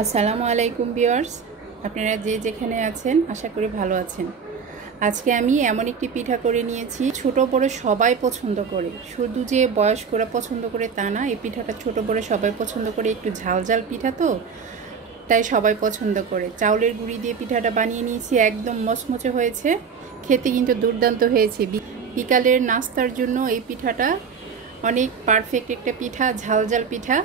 আসসালামু আলাইকুম ভিউয়ার্স, আপনারা যে যেখানে আছেন আশা করি ভালো আছেন। আজকে আমি এমন একটি পিঠা করে নিয়েছি, ছোট বড় সবাই পছন্দ করে। শুধু যে বয়স্করা পছন্দ করে তা না, এই পিঠাটা ছোট বড় সবাই পছন্দ করে। একটু ঝাল ঝাল পিঠা তো, তাই সবাই পছন্দ করে। চাউলের গুঁড়ি দিয়ে পিঠাটা বানিয়ে নিয়েছি, একদম মচমচে হয়েছে, খেতে কিন্তু দুর্দান্ত হয়েছে। বিকালের নাস্তার জন্য এই পিঠাটা অনেক পারফেক্ট একটা পিঠা, ঝাল ঝাল পিঠা,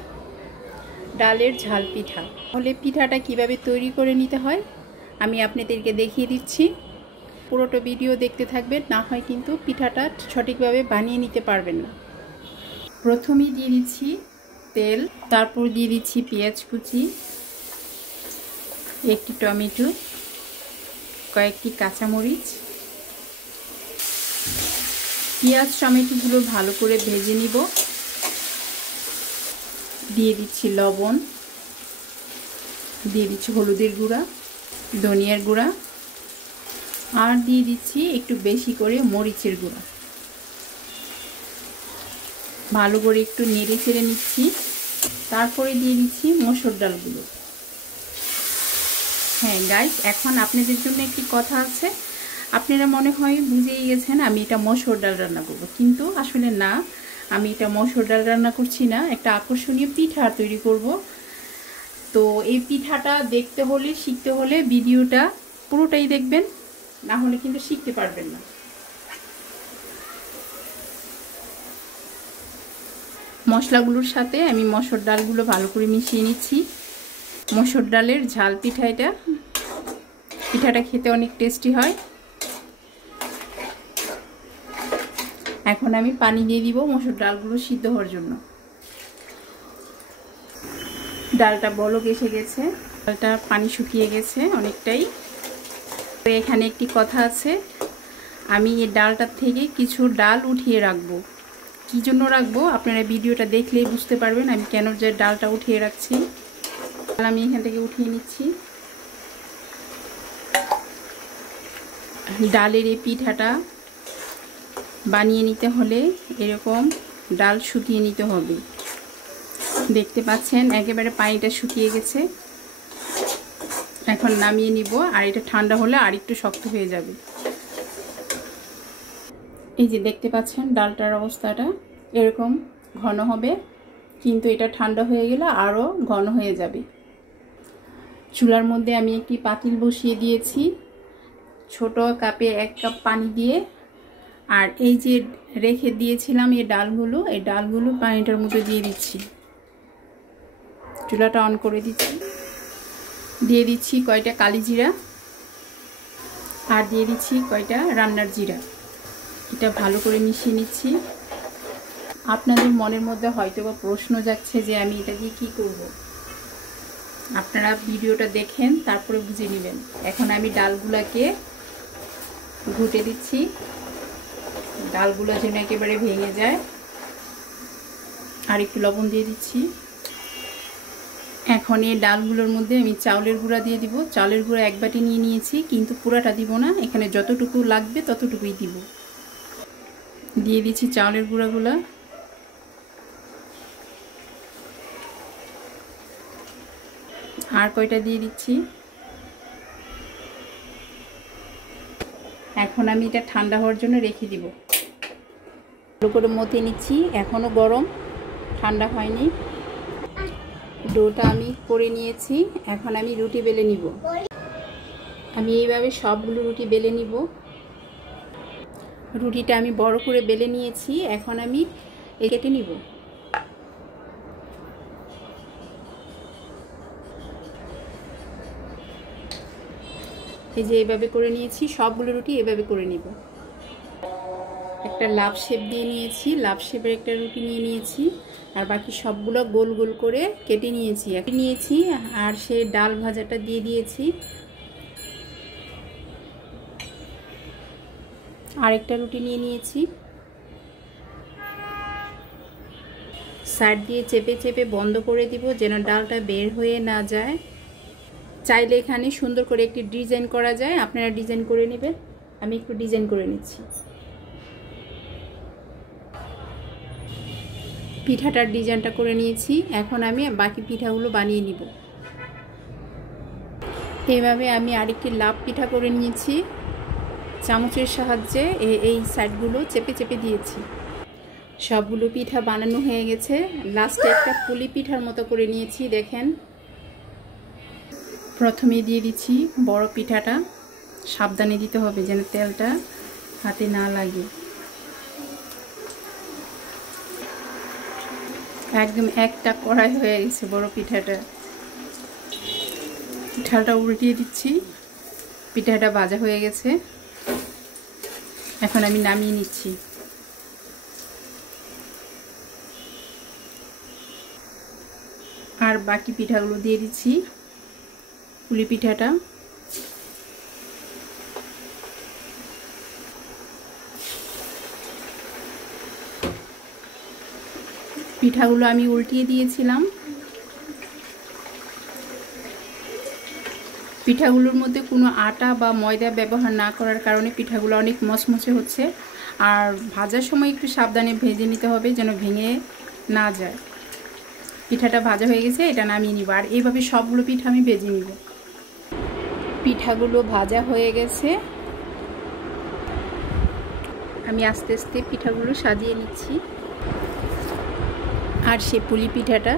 ডালের ঝাল পিঠা। তাহলে পিঠাটা কিভাবে তৈরি করে নিতে হয় আমি আপনাদেরকে দেখিয়ে দিচ্ছি। পুরোটা ভিডিও দেখতে থাকবেন, না হয় কিন্তু পিঠাটা সঠিকভাবে বানিয়ে নিতে পারবেন না। প্রথমেই দিয়ে দিচ্ছি তেল, তারপর দিয়ে দিচ্ছি পেঁয়াজ কুচি, একটি টমেটো, কয়েকটি কাঁচামরিচ। পেঁয়াজ টমেটোগুলো ভালো করে ভেজে নিব। দিয়ে দিচ্ছি লবণ, দিয়ে দিচ্ছি হলুদের গুঁড়া, ধনিয়ার গুঁড়া, আর দিয়ে দিচ্ছি একটু বেশি করে মরিচের গুঁড়া। ভালো করে একটু নেড়ে চেড়ে নিচ্ছি। তারপরে দিয়ে দিচ্ছি মসুর ডালগুলো। হ্যাঁ গাইস, এখন আপনাদের জন্য একটি কথা আছে। আপনারা মনে হয় বুঝেই গেছেন আমি এটা মসুর ডাল রান্না করব, কিন্তু আসলে না, আমি এটা মসুর ডাল রান্না করছি না, একটা আকর্ষণীয় পিঠা তৈরি করব। তো এই পিঠাটা দেখতে হলে, শিখতে হলে ভিডিওটা পুরোটাই দেখবেন, না হলে কিন্তু শিখতে পারবেন না। মশলাগুলোর সাথে আমি মসুর ডালগুলো ভালো করে মিশিয়ে নিচ্ছি। মসুর ডালের ঝাল পিঠা এটা, পিঠাটা খেতে অনেক টেস্টি হয়। এখন আমি পানি দিয়ে দিব মসুর ডালগুলো সিদ্ধ হওয়ার জন্য। ডালটা বলক এসে গেছে, ডালটা পানি শুকিয়ে গেছে অনেকটাই। তো এখানে একটি কথা আছে, আমি এই ডালটার থেকে কিছু ডাল উঠিয়ে রাখবো। কী জন্য রাখবো আপনারা ভিডিওটা দেখলেই বুঝতে পারবেন আমি কেন যে ডালটা উঠিয়ে রাখছি। আমি এখান থেকে উঠিয়ে নিচ্ছি। ডালের এই পিঠাটা বানিয়ে নিতে হলে এরকম ডাল শুকিয়ে নিতে হবে। দেখতে পাচ্ছেন একেবারে পানিটা শুকিয়ে গেছে। এখন নামিয়ে নিব, আর এটা ঠান্ডা হলে আর একটু শক্ত হয়ে যাবে। এই যে দেখতে পাচ্ছেন ডালটার অবস্থাটা এরকম ঘন হবে, কিন্তু এটা ঠান্ডা হয়ে গেলে আরও ঘন হয়ে যাবে। চুলার মধ্যে আমি একটি পাতিল বসিয়ে দিয়েছি, ছোট কাপে 1 কাপ পানি দিয়ে। আর এই যে রেখে দিয়েছিলাম এই ডালগুলো পানিটার মধ্যে দিয়ে দিচ্ছি। চুলাটা অন করে দিচ্ছি। দিয়ে দিচ্ছি কয়টা কালি জিরা, আর দিয়ে দিচ্ছি কয়টা রান্নার জিরা। এটা ভালো করে মিশিয়ে নিচ্ছি। আপনাদের মনের মধ্যে হয়তো বা প্রশ্ন যাচ্ছে যে আমি এটা দিয়ে কী করব। আপনারা ভিডিওটা দেখেন, তারপরে বুঝে নেবেন। এখন আমি ডালগুলোকে ঘুটে দিচ্ছি, ডালগুলো যেন একেবারে ভেঙে যায়। আর একটু লবণ দিয়ে দিচ্ছি। এখন এই ডালগুলোর মধ্যে আমি চাউলের গুঁড়া দিয়ে দিব। চাউলের গুঁড়া 1 বাটি নিয়ে নিয়েছি, কিন্তু পুরাটা দিব না, এখানে যতটুকু লাগবে ততটুকুই দিব। দিয়ে দিচ্ছি চাউলের গুঁড়াগুলো। আর কয়টা দিয়ে দিচ্ছি। এখন আমি এটা ঠান্ডা হওয়ার জন্য রেখে দিব। ভালো করে মথে নিচ্ছি, এখনও গরম, ঠান্ডা হয়নি। ডোটা আমি করে নিয়েছি, এখন আমি রুটি বেলে নিব। আমি এইভাবে সবগুলো রুটি বেলে নিব। রুটিটা আমি বড় করে বেলে নিয়েছি, এখন আমি কেটে নিব। এই যে এইভাবে করে নিয়েছি, সবগুলো রুটি এভাবে করে নিব। একটা লাভ শেপ দিয়ে নিয়েছি, লাভ শেপের একটা রুটি নিয়ে নিয়েছি, আর বাকি সবগুলো গোল গোল করে কেটে নিয়েছি। আর সেই ডাল ভাজাটা দিয়ে দিয়েছি। আরেকটা রুটি নিয়ে নিয়েছি। সাইড দিয়ে চেপে চেপে বন্ধ করে দিব, যেন ডালটা বের হয়ে না যায়। চাইলে এখানে সুন্দর করে একটি ডিজাইন করা যায়, আপনারা ডিজাইন করে নেবেন। আমি একটু ডিজাইন করে নিচ্ছি। পিঠাটার ডিজাইনটা করে নিয়েছি, এখন আমি বাকি পিঠাগুলো বানিয়ে নিব। এইভাবে আমি আরেকটি লাভ পিঠা করে নিয়েছি। চামচের সাহায্যে এই সাইডগুলো চেপে চেপে দিয়েছি। সবগুলো পিঠা বানানো হয়ে গেছে। লাস্টে একটা পুলি পিঠার মতো করে নিয়েছি, দেখেন। প্রথমে দিয়ে দিচ্ছি বড় পিঠাটা। সাবধানে দিতে হবে যেন তেলটা হাতে না লাগে। একদম একটা কড়াই হয়ে গেছে বড় পিঠাটা। পিঠাটা উল্টিয়ে দিচ্ছি। পিঠাটা ভাজা হয়ে গেছে, এখন আমি নামিয়ে নিচ্ছি। আর বাকি পিঠাগুলো দিয়ে দিচ্ছি। পুলি পিঠাটা পিঠাগুলো আমি উল্টিয়ে দিয়েছিলাম। পিঠাগুলোর মধ্যে কোনো আটা বা ময়দা ব্যবহার না করার কারণে পিঠাগুলো অনেক মচমচে হচ্ছে। আর ভাজার সময় একটু সাবধানে ভেজে নিতে হবে যেন ভেঙে না যায়। পিঠাটা ভাজা হয়ে গেছে, এটা নামিয়ে নিব। আর এইভাবে সবগুলো পিঠা আমি ভেজে নিব। পিঠাগুলো ভাজা হয়ে গেছে, আমি আস্তে আস্তে পিঠাগুলো সাজিয়ে নিচ্ছি। আর সে পুলি পিঠাটা